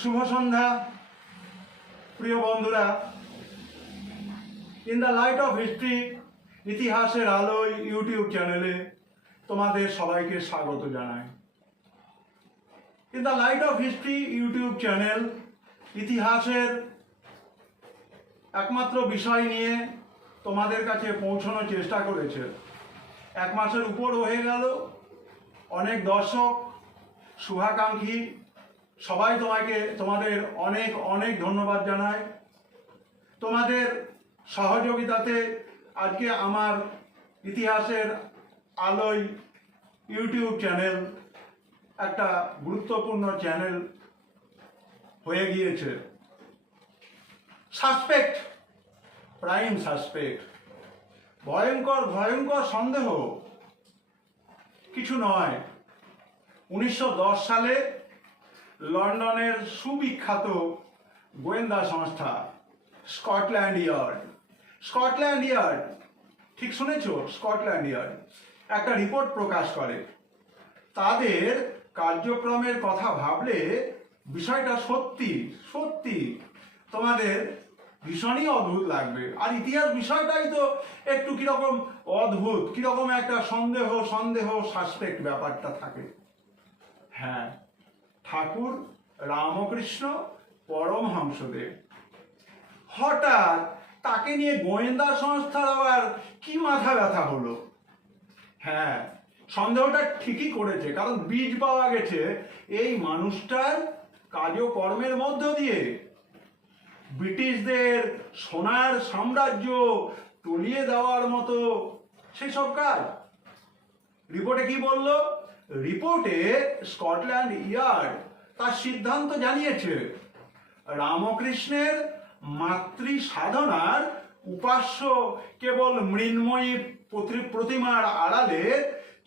শুভ সন্ধ্যা প্রিয় বন্ধুরা। In the light off history ইতিহাসের আলোয় ইউটিউব চ্যানেলে তোমাদের সবাইকে স্বাগত জানাই। In the light off history YouTube channel ইতিহাসের একমাত্র বিষয় নিয়ে তোমাদের কাছে পৌঁছানোর চেষ্টা করেছে। এক মাসের উপর হয়ে গেল। অনেক দর্শক, শুভাকাঙ্ক্ষী সবাই তোমাদের অনেক অনেক ধন্যবাদ জানাই। তোমাদের সহযোগিতাতে আজকে আমার ইতিহাসের আলোয় ইউটিউব চ্যানেল একটা গুরুত্বপূর্ণ চ্যানেল হয়ে গিয়েছে। সাসপেক্ট, প্রাইম সাসপেক্ট, ভয়ঙ্কর ভয়ঙ্কর সন্দেহ কিছু নয়। 1910 সালে লন্ডনের সুবিখ্যাত গোয়েন্দা সংস্থা স্কটল্যান্ড ইয়ার্ড, ঠিক শুনেছ, স্কটল্যান্ড ইয়ার্ড একটা রিপোর্ট প্রকাশ করে। তাদের কার্যক্রমের কথা ভাবলে বিষয়টা সত্যি সত্যি তোমাদের ভীষণই অদ্ভুত লাগবে। আর ইতিহাস বিষয়টাই তো একটু কিরকম অদ্ভুত, কিরকম একটা সন্দেহ সাসপেক্ট ব্যাপারটা থাকে। হ্যাঁ, ঠাকুর রামকৃষ্ণ পরমহংসদেব হঠাৎ তাকে নিয়ে গোয়েন্দা সংস্থার আবার কি মাথা ব্যথা হলো। হ্যাঁ, সন্দেহটা ঠিকই করেছে, কারণ বীজ পাওয়া গেছে এই মানুষটার কার্যকর্মের মধ্য দিয়ে। ব্রিটিশদের সোনার সাম্রাজ্য তলিয়ে দেওয়ার মতো সেসব কাজ। রিপোর্টে কি বলল? রিপোর্টে স্কটল্যান্ড ইয়ার্ড তার সিদ্ধান্ত জানিয়েছে রামকৃষ্ণের মাতৃ সাধনার উপাস্য কেবল মৃন্ময়ী প্রতিমার আড়ালে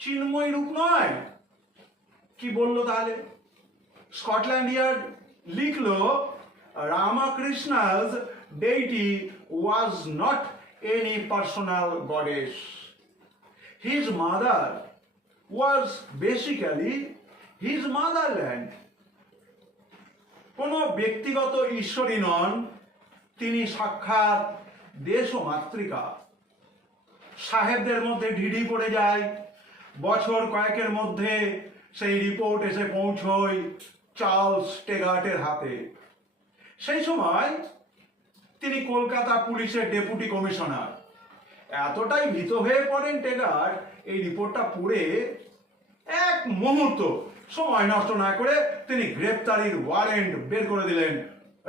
চিন্ময় রূপ নয়। কি বললো তাহলে? স্কটল্যান্ড ইয়ার্ড লিখলো, Ramakrishna's deity was not any personal goddess. His mother was basically his motherland. কোনো ব্যক্তিগত ঈশ্বরী নন, তিনি সাক্ষাৎ দেশ ও মাতৃকা। সাহেবদের মধ্যে ঢিঢি পড়ে যায়। বছর কয়েকের মধ্যে সেই রিপোর্ট এসে পৌঁছয় চার্লস টেগার্টের হাতে। সেই সময় তিনি কলকাতা পুলিশের ডেপুটি কমিশনার। এতটাই ভীত হয়ে পড়েন টেগার্ট এই রিপোর্টটা পড়ে, এক মুহূর্ত সময় নষ্ট না করে তিনি গ্রেপ্তারির ওয়ারেন্ট বের করে দিলেন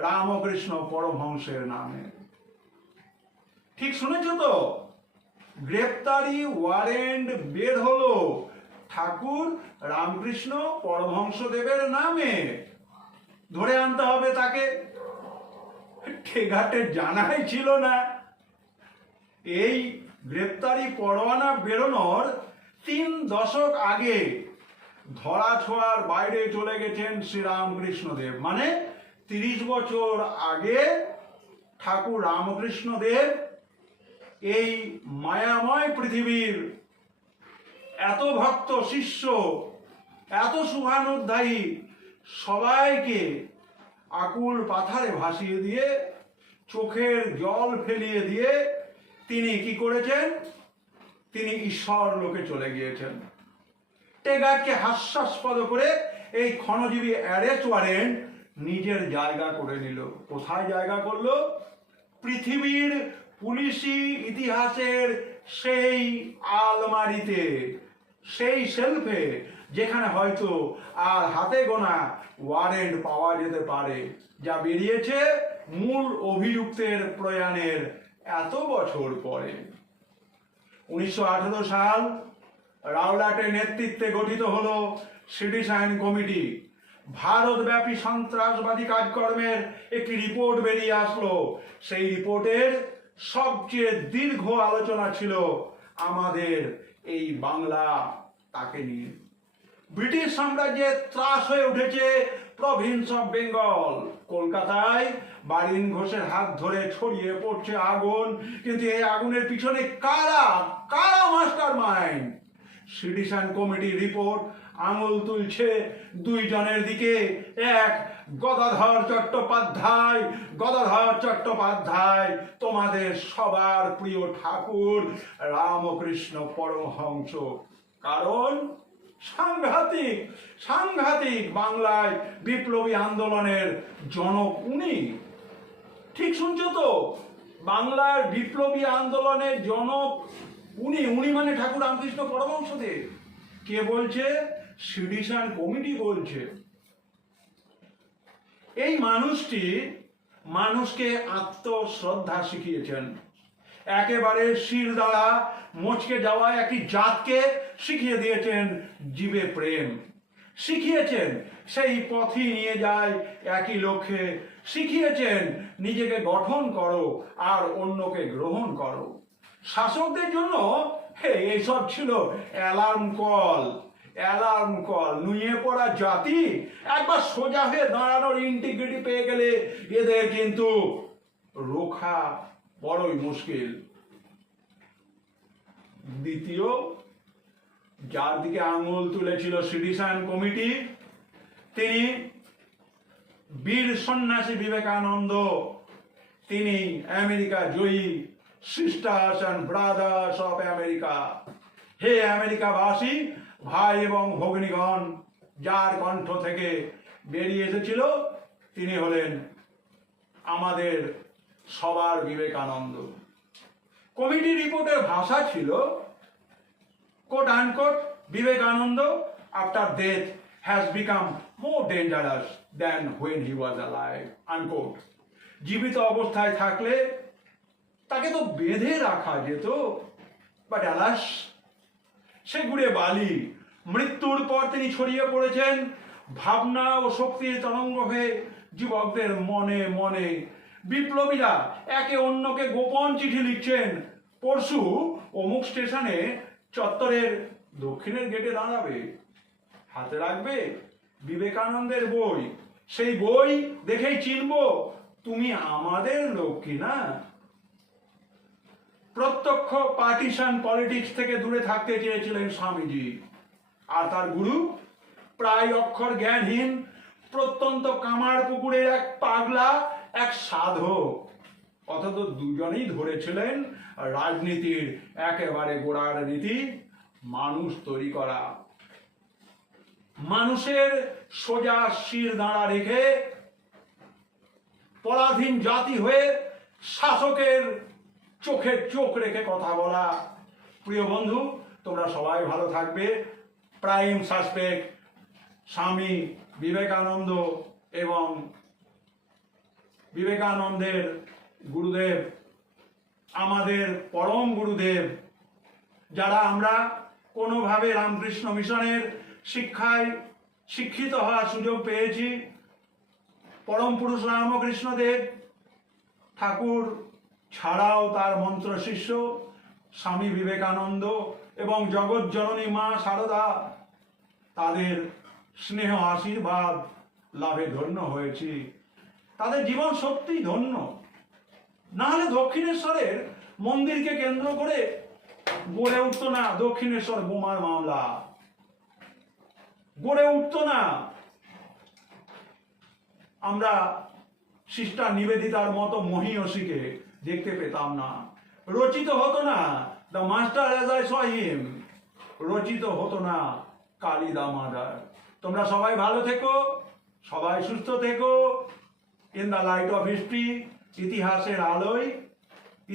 রামকৃষ্ণ পরমহংসের নামে। ঠিক শুনেছ তো? গ্রেপ্তারি ওয়ারেন্ট বের হলো ঠাকুর রামকৃষ্ণ পরমহংসদেবের নামে। ধরে আনতে হবে তাকে। টেগার্টের জানাই ছিল না। এই গ্রেপ্তারি পরোয়ানা বেরোনোর 3 দশক আগে ধরা ছোঁয়ার বাইরে চলে গেছেন শ্রীরামকৃষ্ণদেব। মানে 30 বছর আগে ঠাকুর রামকৃষ্ণদেব এই মায়াময় পৃথিবীর এত ভক্ত শিষ্য, এত শুভানুধ্যায়ী সবাইকে আকুল পাথারে ভাসিয়ে দিয়ে, চোখের জল ফেলিয়ে দিয়ে তিনি কি করেছেন? তিনি ঈশ্বর লোকে চলে গিয়েছেন। টেগার্টকে হাস্যাস্পদ করে এই ক্ষণজীবী অ্যারেস্ট ওয়ারেন্ট নিজের জায়গা করে নিল। কোথায় জায়গা করলো? পৃথিবীর পুলিশি ইতিহাসের সেই আলমারিতে, সেই শেলফে, যেখানে হয়তো আর হাতে গোনা ওয়ারেন্ট পাওয়া যেতে পারে, যা বেরিয়েছে মূল অভিযুক্তের প্রয়াণের এত বছর পরে। 1918 সাল রাওলাটের নেতৃত্বে গঠিত হলো সিটিজেন কমিটি। ভারতব্যাপী সন্ত্রাসবাদী কাজকর্মের একটি রিপোর্ট বেরিয়ে আসলো। সেই রিপোর্টের সবচেয়ে দীর্ঘ আলোচনা ছিল আমাদের এই বাংলা তাকে নিয়ে। ব্রিটিশ সাম্রাজ্যের ত্রাস হয়ে উঠেছে প্রভিন্স অফ বেঙ্গল। কলকাতায় বারিন ঘোষের হাত ধরে ছড়িয়ে পড়ছে আগুন, কিন্তু এই আগুনের পিছনে কারা কারা মাস্টার মাইন্ড? সিটিজেন কমিটির রিপোর্ট আঙুল তুলছে দুইজনের দিকে। এক গদাধর চট্টোপাধ্যায় তোমাদের সবার প্রিয় ঠাকুর রামকৃষ্ণ পরমহংস। কারণ সাংঘাতিক বাংলায় বিপ্লবী আন্দোলনের জনক উনি। ঠিক শুনছো তো, বাংলার বিপ্লবী আন্দোলনের জনক উনি মানে ঠাকুর রামকৃষ্ণ পরমহংসদেব। কে বলছে? সিডিশন কমিটি বলছে। এই মানুষটি মানুষকে আত্মশ্রদ্ধা শিখিয়েছেন। একেবারে শির দ্বারা মচকে যাওয়া একটি জাতকে শিখিয়ে দিয়েছেন জীবে প্রেম। শিখিয়েছেন সেই পথই নিয়ে যায় একই লক্ষ্যে। শিখিয়েছেন নিজেকে গঠন করো আর অন্যকে গ্রহণ করো। শাসকদের জন্য এইসব ছিল অ্যালার্ম কল। নুয়ে পড়া জাতি একবার সোজা হয়ে দাঁড়ানোর ইন্টিগ্রিটি পেয়ে গেলে এদের কিন্তু রোখা বড়ই মুশকিল। দ্বিতীয়, যার দিকে আঙুল তুলেছিল সিডিশন কমিটি, তিনি বীর সন্ন্যাসী বিবেকানন্দ। তিনি আমেরিকা জয়ী, sisters and brothers of America. হে আমেরিকাবাসী ভাই এবং ভগ্নীগণ, যার কণ্ঠ থেকে বেরিয়ে এসেছিল তিনি হলেন আমাদের সবার বিবেকানন্দ। কমিটি রিপোর্টের ভাষা ছিল coat unquote, Vivekananda after death has become more dangerous than when he was alive, unquote। জীবিত অবস্থায় থাকলে তাকে তো বেঁধে রাখা যেত, বাট আলাস সে গুড়ে বালি। মৃত্যুর পর তিনি ছড়িয়ে পড়েছেন ভাবনা ও শক্তির তরঙ্গ হয়ে যুবকদের মনে মনে। বিপ্লবীরা একে অন্যকে গোপন চিঠি লিখছেন, পরশু অমুক স্টেশনে চত্বরের দক্ষিণের গেটে দাঁড়াবে, হাতে রাখবে বিবেকানন্দের বই। সেই বই দেখেই চিনবো তুমি আমাদের লোক কিনা। প্রত্যক্ষ পার্টিশন পলিটিক্স থেকে দূরে থাকতে চেয়েছিলেন স্বামীজি। আর তার গুরু প্রায় অক্ষর জ্ঞানহীন, প্রত্যন্ত কামার পুকুরের এক পাগলা, এক সাধক। অথচ দুজনেই ধরেছিলেন রাজনীতির একেবারে গোড়ার নীতি, মানুষ তৈরি করা। মানুষের সোজা শির দাঁড়া রেখে পরাধীন জাতি হয়ে শাসকের চোখে চোখ রেখে কথা বলা। প্রিয় বন্ধু, তোমরা সবাই ভালো থাকবে। প্রাইম সাসপেক্ট স্বামী বিবেকানন্দ এবং বিবেকানন্দের গুরুদেব, আমাদের পরম গুরুদেব, যারা আমরা কোনোভাবে রামকৃষ্ণ মিশনের শিক্ষায় শিক্ষিত হওয়ার সুযোগ পেয়েছি, পরম পুরুষ রামকৃষ্ণদেব ঠাকুর ছাড়াও তার মন্ত্র শিষ্য স্বামী বিবেকানন্দ এবং জগৎ জননী মা সারদা, তাদের স্নেহ আশীর্বাদ লাভে ধন্য হয়েছি। তাদের জীবন সত্যিই ধন্য। না হলে দক্ষিণেশ্বরের মন্দিরকে কেন্দ্র করে গড়ে উঠত না দক্ষিণেশ্বর বোমার মামলা, গড়ে উঠত না। আমরা সিস্টার নিবেদিতার মতো মহিয়সীকে দেখতে পেতাম না। রচিত হতো না the master as I saw him, রচিত হতো না কালী দামাদার। তোমরা সবাই ভালো থেকো, সবাই সুস্থ থেকো। In the light off history, ইতিহাসের আলোয়,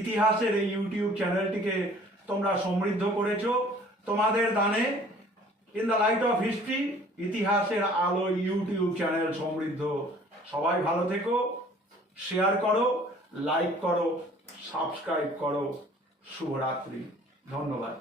ইতিহাসের এই ইউটিউব চ্যানেলটিকে তোমরা সমৃদ্ধ করেছো তোমাদের দানে। In the light off history, ইতিহাসের আলোয় ইউটিউব চ্যানেল সমৃদ্ধ। সবাই ভালো থেকো, শেয়ার করো, লাইক করো, সাবস্ক্রাইব করো। শুভরাত্রি, ধন্যবাদ।